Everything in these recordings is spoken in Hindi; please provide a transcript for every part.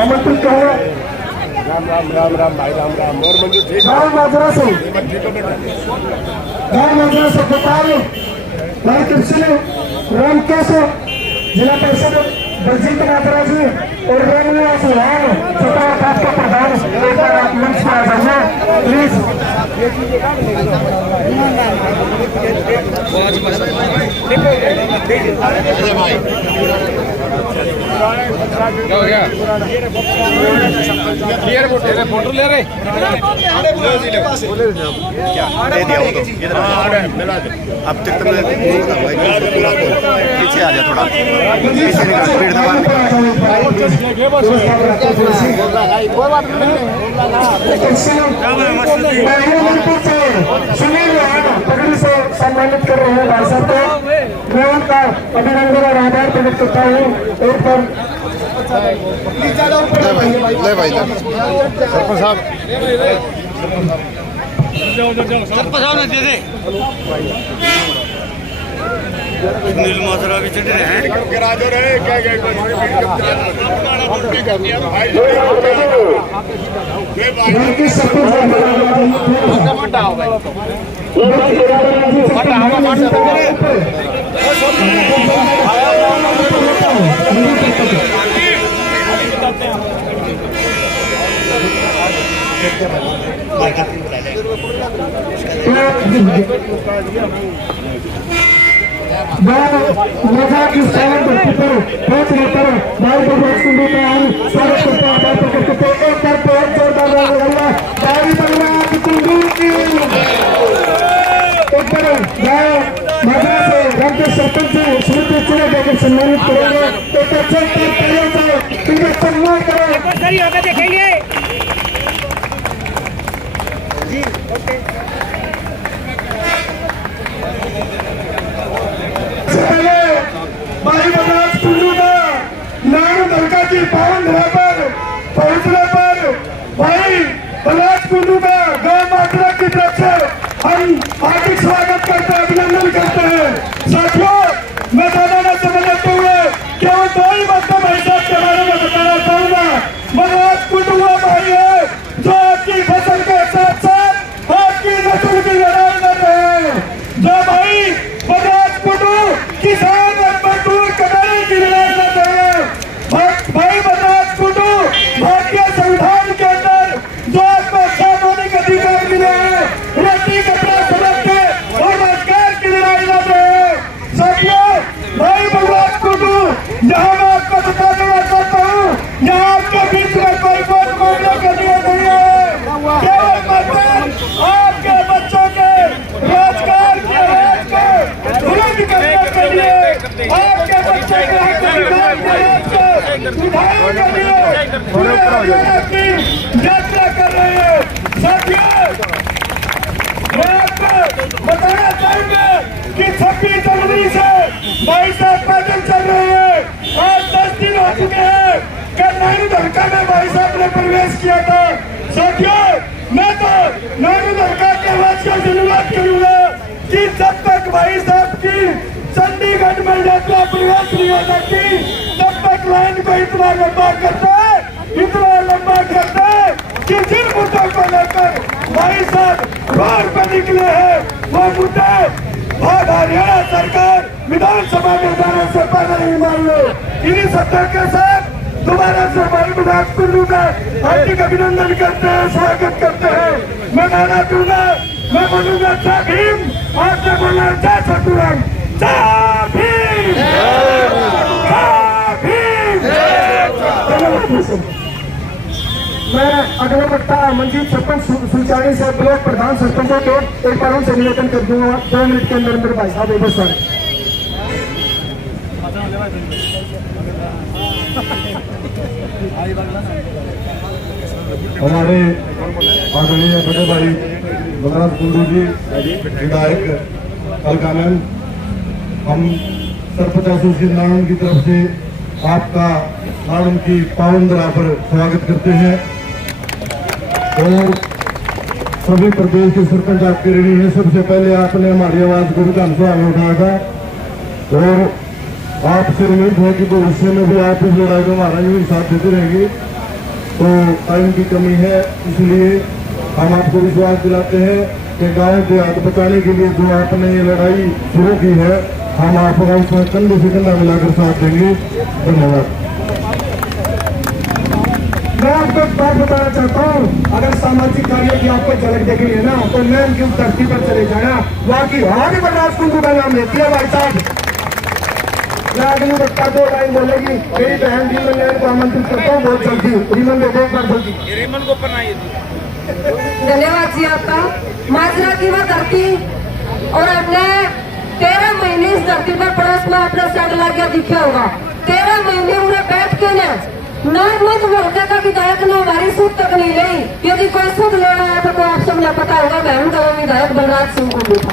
आमंत्रित करूंगा। राम राम भाई राम राम और मंजूर ठीक है। माजरा से गोपाल भाई कृष्ण राम कैसे जिला परिषद बलजीत नागराज और रेणुआ सुहान छोटा खास का प्रधान मंच पर आ जाइए प्लीज। फोटो ले रहे अब तक पीछे आ जा थोड़ा पीछे सम्मानित कर रहे हैं भाई साहब को मैं उनका अभिनंदन और आभार प्रकट करता हूँ। और पर सरपंच साहब नील माजरा भी चढ़ रहे हैं। मजा की स्वागत पर बहुत लेकर भाई भगवान सुंदर का हम स्वागत करते हैं। आभार प्रकट करते हैं। एक बार बहुत जोरदार लगेगा भाई भगवान सुंदर की एक बार मजा से ग्राम के सरपंच स्मृति चुने जाकर सम्मानित करेंगे। एक अच्छा पहले से इनका सम्मान करें जी। ओके भाई बलराज कुंडू का नाम दलका की पावन धरा पर पहुंचने पर भाई बलराज कुंडू का गौ मात्रा की तरफ से हम हार्दिक स्वागत करते हैं, अभिनंदन करते हैं। साथियों मैं ज्यादा न समझते हुए केवल दो ही बातें भाई साहब के बारे में बताना चाहूंगा। बलराज कुंडू वो भाई है जो आपकी फसल के साथ साथ आपकी नस्ल की लड़ाई लड़ रहे हैं। जो भाई बलराज कुंडू किसान और मजदूर कमाने की लड़ाई लड़ रहे हैं। भाई बलराज कुंडू भारतीय संविधान के अंदर जो आपको सामाजिक अधिकार मिले हैं, रोटी कपड़ा समझ के और रोजगार की लड़ाई लड़ रहे हैं। साथियों भाई बलराज कुंडू यहाँ मैं आपको बता देना चाहता हूँ, यहाँ आपके बीच में कोई वोट मांगने के लिए नहीं है। केवल मतलब आपके बच्चों के रोजगार के राज को बुलंद करने के लिए, आपके बच्चों के हक अधिकार के राज को उठाने के लिए पूरे हरियाणा की यात्रा कर रहे हैं। साथियों मैं आपको बताना चाहूंगा कि 26 जनवरी से भाई साहब पैदल चल रहे हैं। आज 10 दिन हो चुके हैं। कल नानू धनका में भाई साहब ने प्रवेश किया था। साथियों मैं तो नानू धनका के वासियों से अनुरोध करूंगा कि जब तक भाई साहब की चंडीगढ़ में यात्रा प्रवेश नहीं हो सकती तब तक लाइन को इतना लंबा करते कि जिन मुद्दों को लेकर भाई साहब रोड पर निकले हैं वो मुद्दे अब हरियाणा सरकार विधानसभा में जाने से पहले ही मान लो। इन्हीं सत्ता के साथ दोबारा से भाई विधायक कुल्लू का हार्दिक अभिनंदन करते हैं, स्वागत करते हैं। मैं गाना दूंगा, मैं बोलूंगा जय भीम, आपने बोलना जय छठुराम। जय भीम, जय भीम। मैं अगले वक्ता मंजीत सरपंच सुलचानी से ब्लॉक प्रधान सरपंचों को एक बार उनसे निवेदन कर दूंगा, 2 मिनट के अंदर मेरे भाई साहब एक बार। हमारे आदरणीय बड़े भाई बलराज कुंडू जी विधायक अलकानंद, हम सरपंच एसोसिएशन नारायण की तरफ से आपका नारायण की पावन धरा पर स्वागत करते हैं। और सभी प्रदेश के सरपंच आपके ऋणी हैं। सबसे पहले आपने हमारी आवाज को विधानसभा में उठाया था और आपसे उम्मीद है कि भविष्य में भी आप इस लड़ाई में हमारा ही साथ देते रहेंगे। तो टाइम की कमी है, इसलिए हम आपको विश्वास दिलाते हैं कि गांव देहात बचाने के लिए जो आपने ये लड़ाई शुरू की है, हम आपका उसमें कंधे से कंधा मिलाकर साथ देंगे। धन्यवाद। मैं आपको एक बात बताना चाहता हूँ, अगर सामाजिक कार्य की आपको झलक देखनी है ना, तो मैं की धरती पर चले जाना। वहाँ की हमारी बलराज कुंडू का नाम लेती है भाई साहब। मैं अगली वक्ता 2 लाइन बोलेगी, मेरी बहन रीमन लैन को आमंत्रित करता हूँ बहुत जल्दी। रीमन देखो एक बार जल्दी। रीमन को बनाइए। धन्यवाद जी आपका। माजरा की वह धरती और हमने 13 महीने इस धरती पर पड़ोस में अपना सड़ लग गया दिखा होगा। 13 महीने उन्हें बैठ के ना मत बोलते का विधायक ने हमारी सूद तक नहीं ली। यदि कोई सूद लेना है तो आप सबने पता होगा, बहन का विधायक बलराज सिंह को था।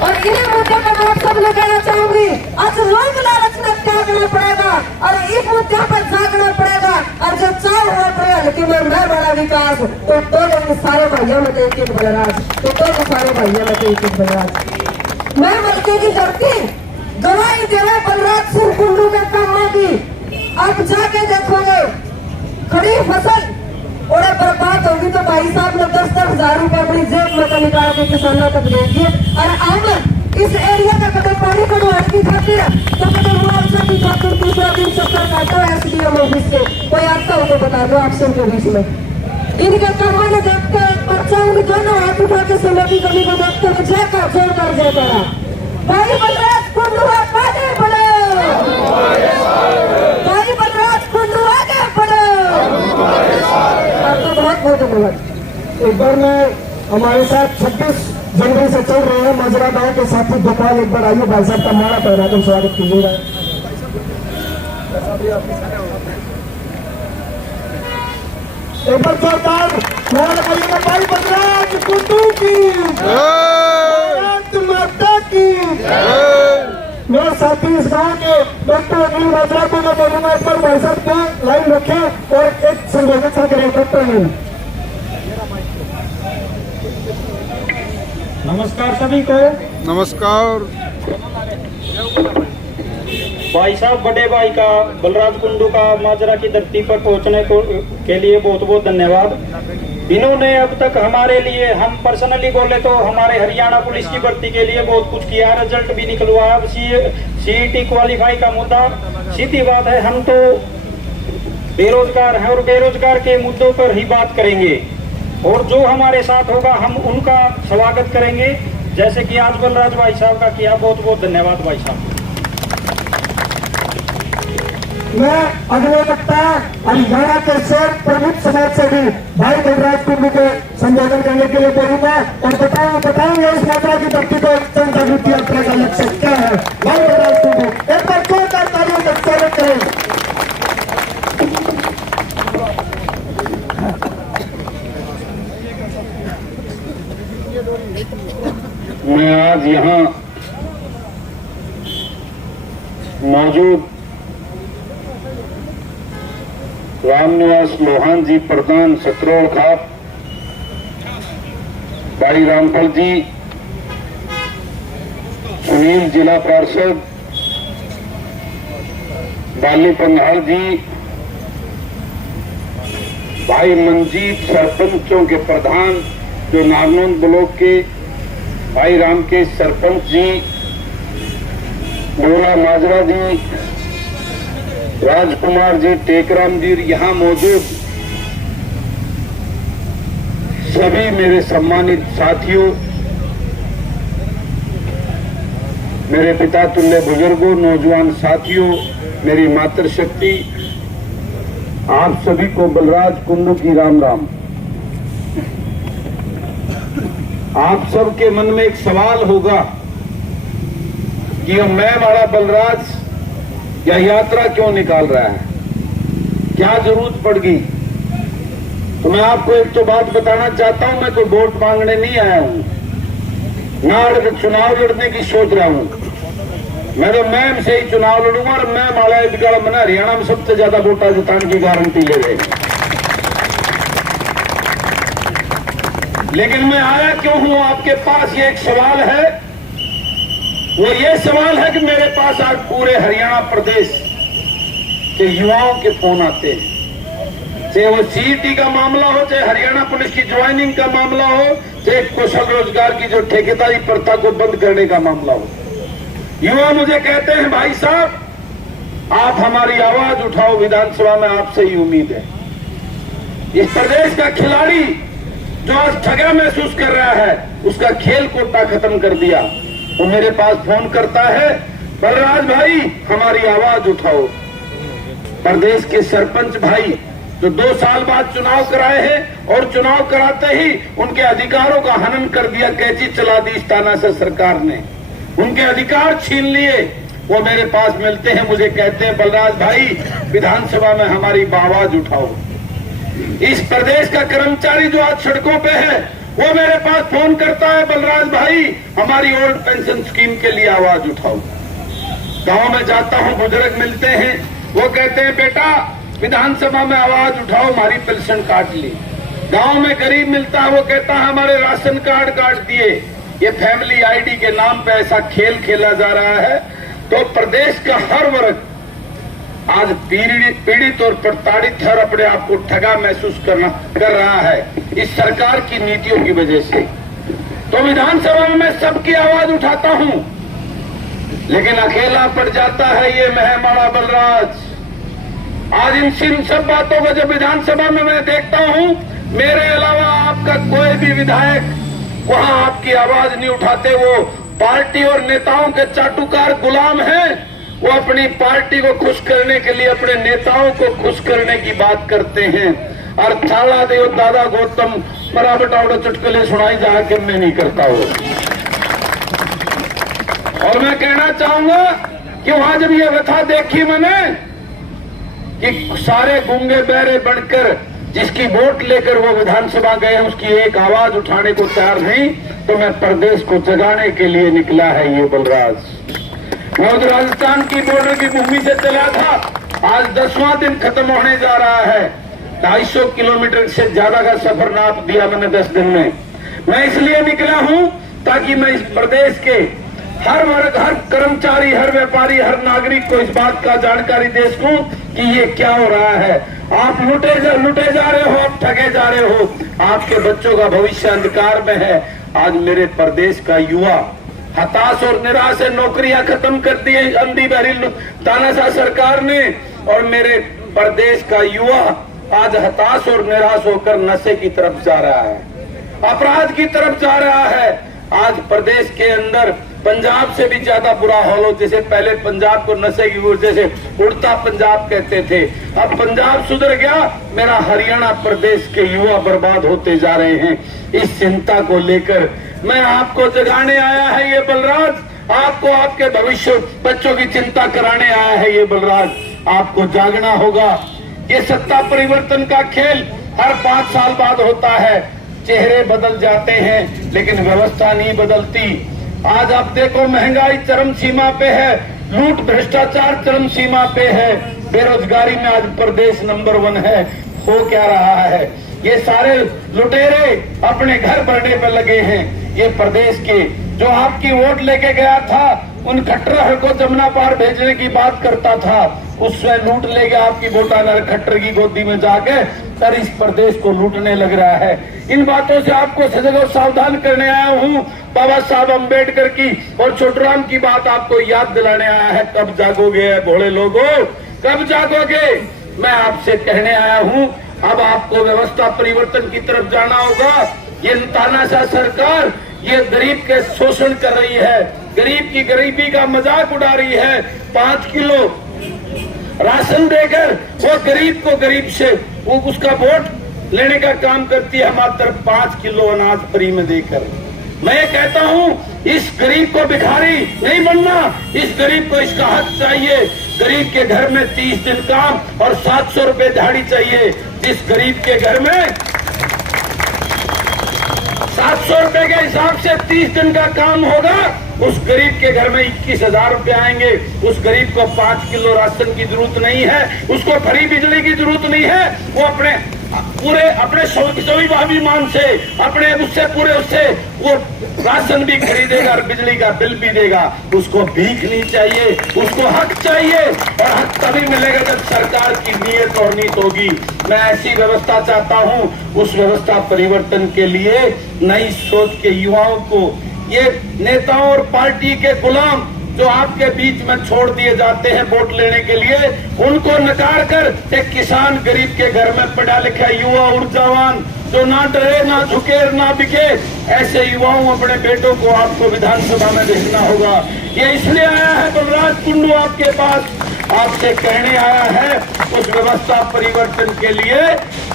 और इन्हीं मुद्दे पर आप सबने कहना चाहूंगी, आज लोग लालच में त्यागना पड़ेगा और इस मुद्दे पर जागना पड़ेगा। और जो चाव हुआ पड़े कि मैं बड़ा विकास, तो सारे भाइयों में एक एक बलराज, तो सारे भाइयों में एक एक बलराज। मैं मलके की धरती गवाही दे रहा बलराज सिंह कुंडू के कामों की। अब जाके देखोगे खड़ी फसल और बर्बाद होगी तो भाई साहब ने 10-10 हजार रुपए अपनी जेब में से निकाल के किसानों तक दे दिए। और आमद इस एरिया का कदम पानी कटवाने की खातिर तो कदम मुआवजा की खातिर दूसरा दिन चक्कर काटा है एसडीएम ऑफिस के। कोई आता हो तो बता दो आप सबके बीच में। इनके कामों ने देखते बच्चा उनके दोनों हाथ उठा के समय की कमी को देखते हुए जयकार जोरदार जयकारा। भाई बलराज कुंडू आगे बढ़ो, भाई बलराज कुंडू आगे बढ़ो। आपको बहुत बहुत धन्यवाद। एक बार में हमारे साथ 26 जनवरी से चल रहे हैं मजरा गांव के साथी गोपाल, एक बार आइए भाई साहब का माला पहना कर स्वागत कीजिएगा। एक बार जोरदार माला करिएगा भाई बलराज कुंडू की, भारत माता की। मेरे साथी इस गांव के डॉक्टर अनिल माजरा को मैं बोलूंगा एक बार भाई साहब को लाइन रखें और एक संबोधन करें। डॉक्टर अनिल, नमस्कार सभी को। नमस्कार। भाई साहब बड़े भाई का बलराज कुंडू का माजरा की धरती पर पहुंचने के लिए बहुत बहुत धन्यवाद। इन्होंने अब तक हमारे लिए, हम पर्सनली बोले तो हमारे हरियाणा पुलिस की भर्ती के लिए बहुत कुछ किया है। रिजल्ट भी निकलवाया। अब सीईटी क्वालिफाई का मुद्दा सीधी बात है, हम तो बेरोजगार हैं और बेरोजगार के मुद्दों पर ही बात करेंगे और जो हमारे साथ होगा हम उनका स्वागत करेंगे, जैसे कि आज बलराज भाई साहब का किया। बहुत बहुत धन्यवाद भाई साहब। मैं अगले वक्ता हरियाणा के शेर प्रमुख समाज सेवी भाई बलराज कुंडू को संबोधन करने के लिए बोलूंगा और बताएंगे इस मात्रा की धरती को जन जागृति यात्रा का लक्ष्य क्या है। भाई बलराज कुंडू एक बार जोरदार तालियों का स्वागत करें। मैं आज यहाँ मौजूद रामनिवास लोहान जी प्रधान सत्रोड़ खाप, भाई रामफल जी, सुनील जिला पार्षद, बाली पंघाल जी, भाई मंजीत सरपंचों के प्रधान जो नारनौंद ब्लॉक के, भाई रामकेश सरपंच जी, डोला माजरा जी, राजकुमार जी, टेकराम जी, यहाँ मौजूद सभी मेरे सम्मानित साथियों, मेरे पिता तुल्य बुजुर्गों, नौजवान साथियों, मेरी मातृशक्ति, आप सभी को बलराज कुंडू की राम राम। आप सबके मन में एक सवाल होगा कि ये मैं वाला बलराज या यात्रा क्यों निकाल रहा है, क्या जरूरत पड़ गई। तो मैं आपको एक तो बात बताना चाहता हूं, मैं कोई वोट मांगने नहीं आया हूं, ना चुनाव लड़ने की सोच रहा हूं। मैं तो मैम से ही चुनाव लड़ूंगा और मैं माला बिगड़ मना हरियाणा में सबसे ज्यादा वोटा जिताने की गारंटी ले रहे हैं। लेकिन मैं आया क्यों हूं आपके पास, ये एक सवाल है। वो ये सवाल है कि मेरे पास आज पूरे हरियाणा प्रदेश के युवाओं के फोन आते हैं, चाहे वो सीईटी का मामला हो, चाहे हरियाणा पुलिस की ज्वाइनिंग का मामला हो, चाहे कौशल रोजगार की जो ठेकेदारी प्रथा को बंद करने का मामला हो। युवा मुझे कहते हैं भाई साहब आप हमारी आवाज उठाओ, विधानसभा में आपसे ही उम्मीद है। इस प्रदेश का खिलाड़ी जो आज ठगा महसूस कर रहा है, उसका खेल कोटा खत्म कर दिया, वो मेरे पास फोन करता है, बलराज भाई हमारी आवाज उठाओ। प्रदेश के सरपंच भाई जो 2 साल बाद चुनाव कराए हैं और चुनाव कराते ही उनके अधिकारों का हनन कर दिया, कैची चला दी इस तानाशाह सरकार ने, उनके अधिकार छीन लिए, वो मेरे पास मिलते हैं, मुझे कहते हैं बलराज भाई विधानसभा में हमारी आवाज उठाओ। इस प्रदेश का कर्मचारी जो आज सड़कों पे है वो मेरे पास फोन करता है, बलराज भाई हमारी ओल्ड पेंशन स्कीम के लिए आवाज उठाओ। गांव में जाता हूं, बुजुर्ग मिलते हैं, वो कहते हैं बेटा विधानसभा में आवाज उठाओ, हमारी पेंशन काट ली। गांव में गरीब मिलता है, वो कहता है हमारे राशन कार्ड काट दिए। ये फैमिली आईडी के नाम पे ऐसा खेल खेला जा रहा है। तो प्रदेश का हर वर्ग आज पीड़ित और प्रताड़ित है और अपने आप को ठगा महसूस कर रहा है इस सरकार की नीतियों की वजह से। तो विधानसभा में मैं सबकी आवाज उठाता हूं, लेकिन अकेला पड़ जाता है ये महमाड़ा बलराज। आज इन सब बातों को जब विधानसभा में मैं देखता हूं, मेरे अलावा आपका कोई भी विधायक वहां आपकी आवाज नहीं उठाते। वो पार्टी और नेताओं के चाटुकार गुलाम हैं। वो अपनी पार्टी को खुश करने के लिए अपने नेताओं को खुश करने की बात करते हैं। और थाला देव दादा गौतम बराबर चुटकुले सुनाई जा के मैं नहीं करता हूं। और मैं कहना चाहूंगा कि वहां जब ये व्यथा देखी मैंने कि सारे गूंगे बहरे बनकर जिसकी वोट लेकर वो विधानसभा गए, उसकी एक आवाज उठाने को तैयार नहीं, तो मैं प्रदेश को जगाने के लिए निकला है ये बलराज। मैं उधर राजस्थान की बॉर्डर की भूमि से चला था, आज 10वां दिन खत्म होने जा रहा है। 250 किलोमीटर से ज्यादा का सफर नाप दिया मैंने 10 दिन में। मैं इसलिए निकला हूं ताकि मैं इस प्रदेश के हर वर्ग, हर कर्मचारी, हर व्यापारी, हर नागरिक को इस बात का जानकारी दे सकूं कि ये क्या हो रहा है। आप लुटे जा रहे हो, आप ठगे जा रहे हो, आपके बच्चों का भविष्य अंधकार में है। आज मेरे प्रदेश का युवा हताश और निराश है, नौकरियां खत्म कर दी है अंधी बहरी तानाशाह सरकार ने, और मेरे प्रदेश का युवा आज हताश और निराश होकर नशे की तरफ जा रहा है, अपराध की तरफ जा रहा है। आज प्रदेश के अंदर पंजाब से भी ज्यादा बुरा हाल हो। जैसे पहले पंजाब को नशे की वजह से उड़ता पंजाब कहते थे, अब पंजाब सुधर गया, मेरा हरियाणा प्रदेश के युवा बर्बाद होते जा रहे हैं। इस चिंता को लेकर मैं आपको जगाने आया है ये बलराज, आपको आपके भविष्य बच्चों की चिंता कराने आया है ये बलराज। आपको जागना होगा। ये सत्ता परिवर्तन का खेल हर 5 साल बाद होता है। चेहरे बदल जाते हैं लेकिन व्यवस्था नहीं बदलती। आज आप देखो महंगाई चरम सीमा पे है, लूट भ्रष्टाचार चरम सीमा पे है, बेरोजगारी में आज प्रदेश नंबर 1 है। हो क्या रहा है? ये सारे लुटेरे अपने घर भरने पर लगे हैं। ये प्रदेश के जो आपकी वोट लेके गया था, उन खट्टर को जमुना पार भेजने की बात करता था, उससे लूट ले गया आपकी वोटा नर खट्टर की गोदी में जाके, इस प्रदेश को लूटने लग रहा है। इन बातों से आपको सजग और सावधान करने आया हूं। बाबा साहब अम्बेडकर की और छोटूराम की बात आपको याद दिलाने आया है। कब जागोगे भोले लोगों, कब जागोगे? मैं आपसे कहने आया हूं, अब आपको व्यवस्था परिवर्तन की तरफ जाना होगा। ये तानाशाह सरकार ये गरीब के शोषण कर रही है, गरीब की गरीबी का मजाक उड़ा रही है। 5 किलो राशन देकर वो गरीब को गरीब से वो उसका वोट लेने का काम करती है, मात्र 5 किलो अनाज फ्री में देकर। मैं कहता हूं, इस गरीब को भिखारी नहीं बनना, इस गरीब को इसका हक चाहिए। गरीब के घर में 30 दिन काम और 700 रुपए दिहाड़ी चाहिए। जिस गरीब के घर में 700 रुपए के हिसाब से 30 दिन का काम होगा, उस गरीब के घर में 21,000 रुपए आएंगे। उस गरीब को 5 किलो राशन की जरूरत नहीं है, उसको फ्री बिजली की जरूरत नहीं है। वो अपने स्वाभिमान से अपने उससे पूरे उससे वो राशन भी खरीदेगा और बिजली का बिल भी देगा। उसको भीख नहीं चाहिए, उसको हक चाहिए, और हक तभी मिलेगा जब सरकार की नीयत और नीत होगी। मैं ऐसी व्यवस्था चाहता हूं, उस व्यवस्था परिवर्तन के लिए नई सोच के युवाओं को, ये नेताओं और पार्टी के गुलाम जो आपके बीच में छोड़ दिए जाते हैं वोट लेने के लिए, उनको नकार कर एक किसान गरीब के घर में पढ़ा लिखा युवा ऊर्जावान जो ना डरे ना झुके ना बिके, ऐसे युवाओं अपने बेटों को आपको विधानसभा में भेजना होगा। ये इसलिए आया है बलराज कुंडू आपके पास, आपसे कहने आया है उस व्यवस्था परिवर्तन के लिए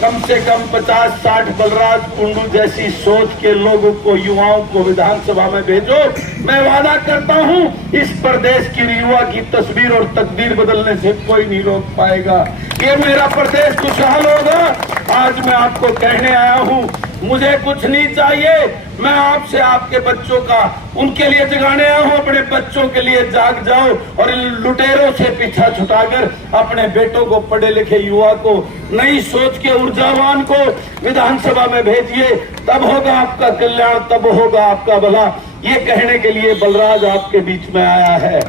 कम से कम 50-60 बलराज कुंडू जैसी सोच के लोगों को, युवाओं को विधानसभा में भेजो। मैं वादा करता हूं, इस प्रदेश की युवा की तस्वीर और तकदीर बदलने से कोई नहीं रोक पाएगा। ये मेरा प्रदेश खुशहाल होगा। आज मैं आपको कहने आया हूं, मुझे कुछ नहीं चाहिए, मैं आपसे आपके बच्चों का उनके लिए जगाने आया हूं। अपने बच्चों के लिए जाग जाओ और इन लुटेरों से पीछा छुटाकर अपने बेटों को, पढ़े लिखे युवा को, नई सोच के ऊर्जावान को विधानसभा में भेजिए। तब होगा आपका कल्याण, तब होगा आपका भला। ये कहने के लिए बलराज आपके बीच में आया है।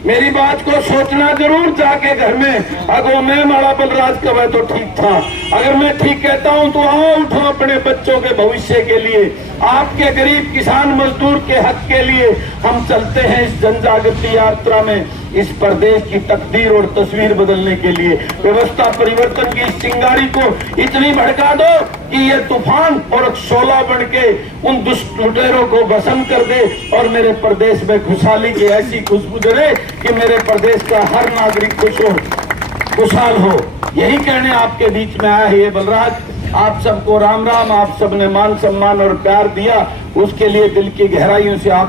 मेरी बात को सोचना जरूर जाके घर में, अगर मैं मारा बलराज कवे तो ठीक था, अगर मैं ठीक कहता हूं तो आओ उठो अपने बच्चों के भविष्य के लिए, आपके गरीब किसान मजदूर के हक के लिए हम चलते हैं इस जन जागृति यात्रा में, इस प्रदेश की तकदीर और तस्वीर बदलने के लिए। व्यवस्था परिवर्तन की इस चिंगारी को इतनी भड़का दो कि ये तूफान और शोला बन के उन दुष्ट लुटेरों को भस्म कर दे और मेरे प्रदेश में खुशहाली की ऐसी खुशबू चले कि मेरे प्रदेश का हर नागरिक खुश हो, खुशहाल हो। यही कहने आपके बीच में आया है ये बलराज। आप सबको राम राम। आप सबने मान सम्मान और प्यार दिया, उसके लिए दिल की गहराइयों से आप